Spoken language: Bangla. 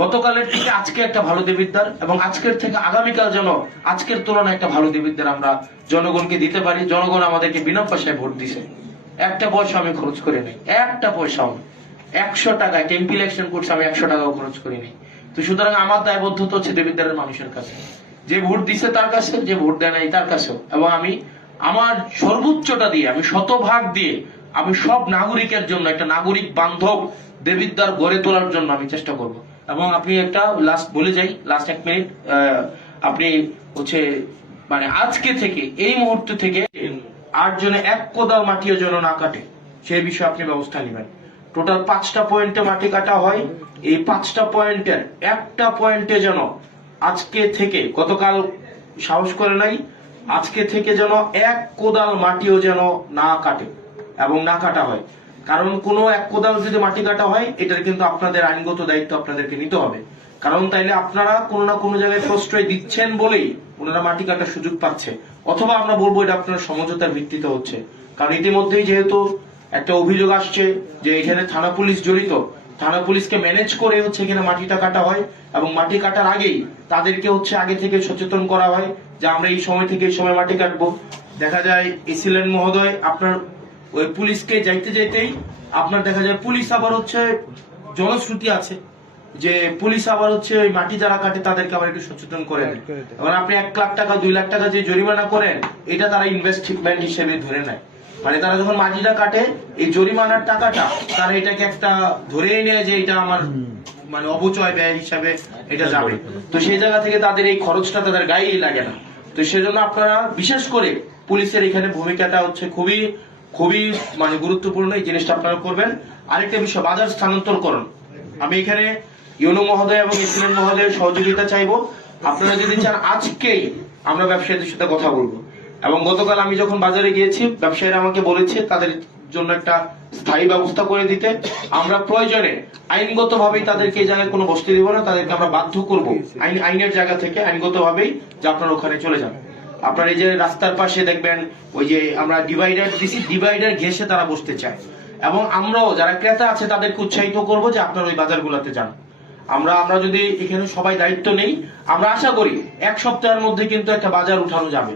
গতকালের থেকে আজকে একটা ভালো দেবিদ্বার এবং আজকের থেকে আগামীকাল যেন আজকের তুলনায় একটা ভালো দেবিদ্বার আমরা জনগণকে দিতে পারি। জনগণ আমাদেরকে বিনা পয়সায় ভোট দিছে, একটা পয়সা আমি খরচ করি নাই, একটা পয়সাও না। 100 টাকা টেম্পি ইলেকশন করছে, আমি 100 টাকাও খরচ করি নাই। তো সুতরাং আমার দায়বদ্ধতা হচ্ছে দেবিদ্বারের মানুষের কাছে, যে ভোট দিছে তার কাছে, যে ভোট দেয় নাই তার কাছেও। এবং আমি আমার সর্বোচ্চটা দিয়ে, আমি শতভাগ দিয়ে, আমি সব নাগরিকের জন্য একটা নাগরিক বান্ধব দেবিদ্বার গড়ে তোলার জন্য আমি চেষ্টা করব। এবং আপনি একটা লাস্ট বলে যাই, লাস্ট 1 মিনিট, আপনি হচ্ছে মানে আজকে থেকে, এই মুহূর্ত থেকে 8 জনে 1 কোদাল মাটিও যেন না কাটে, সেই বিষয়ে আপনি ব্যবস্থা নেবেন। টোটাল 5টা পয়েন্টে মাটি কাটা হয়, এই 5টা পয়েন্টের একটা পয়েন্টে যেন আজকে থেকে, গতকাল সাহস করে নাই, আজকে থেকে যেন 1 কোদাল মাটিও যেন না কাটে এবং না কাটা হয়। কারণ কোনো 1 কোদাল যদি মাটি কাটা হয়, এটার কিন্তু আপনাদের আইনগত দায়িত্ব আপনাদেরকে নিতে হবে। কারণ তাইলে আপনারা কোনো না কোনো জায়গায় প্রশ্রয় দিচ্ছেন বলেই ওনারা মাটি কাটার সুযোগ পাচ্ছে, অথবা আমরা বলবো এটা আপনার সমঝোতার ভিত্তিতে হচ্ছে। কারণ ইতিমধ্যেই যেহেতু একটা অভিযোগ আসছে যে এখানে থানা পুলিশ জড়িত, থানা পুলিশকে ম্যানেজ করে হচ্ছে এখানে মাটিটা কাটা হয়, এবং মাটি কাটার আগেই তাদেরকে হচ্ছে আগে থেকে সচেতন করা হয় যে আমরা এই সময় থেকে এই সময় মাটি কাটবো। দেখা যায় এসিলেন মহোদয় আপনার ওই পুলিশকে যাইতে যাইতেই আপনার দেখা যায় পুলিশ আবার হচ্ছে জনশ্রুতি আছে যে পুলিশ আবার হচ্ছে ওই মাটি যারা কাটে তাদেরকে আবার একটু সচেতন করে দেয়। এবার আপনি 1 লাখ টাকা 2 লাখ টাকা যে জরিমানা করেন, এটা তারা ইনভেস্টমেন্ট হিসেবে ধরে নেয়। মানে তারা যখন মাটিটা কাটে, এই জরিমানার টাকাটা তারা এটাকে একটা ধরেই নেয় যে এটা আমার মানে অপচয় ব্যয় হিসাবে এটা যাবে। তো সেই জায়গা থেকে তাদের এই খরচটা তাদের গায়েই লাগে না। তো সেজন্য আপনারা বিশেষ করে পুলিশের এখানে ভূমিকাটা হচ্ছে খুবই খুবই মানে গুরুত্বপূর্ণ, এই জিনিসটা আপনারা করবেন। আরেকটা বিষয়, বাজার স্থানান্তরকরণ। আমি এখানে ইউনো মহোদয় এবং এসিলেন মহোদয়ের সহযোগিতা চাইবো। আপনারা যদি চান আজকেই আমরা ব্যবসায়ীদের সাথে কথা বলবো। এবং গতকাল আমি যখন বাজারে গিয়েছি, ব্যবসায়ীরা আমাকে বলেছে তাদের জন্য একটা স্থায়ী ব্যবস্থা করে দিতে। আমরা প্রয়োজনে আইনগত ভাবেই তাদেরকে এই জায়গায় কোনো বসতে দিব না, তাদেরকে আমরা বাধ্য করব আইনের জায়গা থেকে আইনগত ভাবেই যে আপনারা ওখানে চলে যান। আপনার এই যে রাস্তার পাশে দেখবেন ওই যে আমরা ডিভাইডার দিছি, ডিভাইডার ঘেঁষে তারা বসতে চায়। এবং আমরাও যারা ক্রেতা আছে তাদেরকে উৎসাহিত করব যে আপনারা ওই বাজারগুলোতে যান। আমরা যদি এখানে সবাই দায়িত্ব নেই, আমরা আশা করি 1 সপ্তাহের মধ্যে কিন্তু একটা বাজার উঠানো যাবে।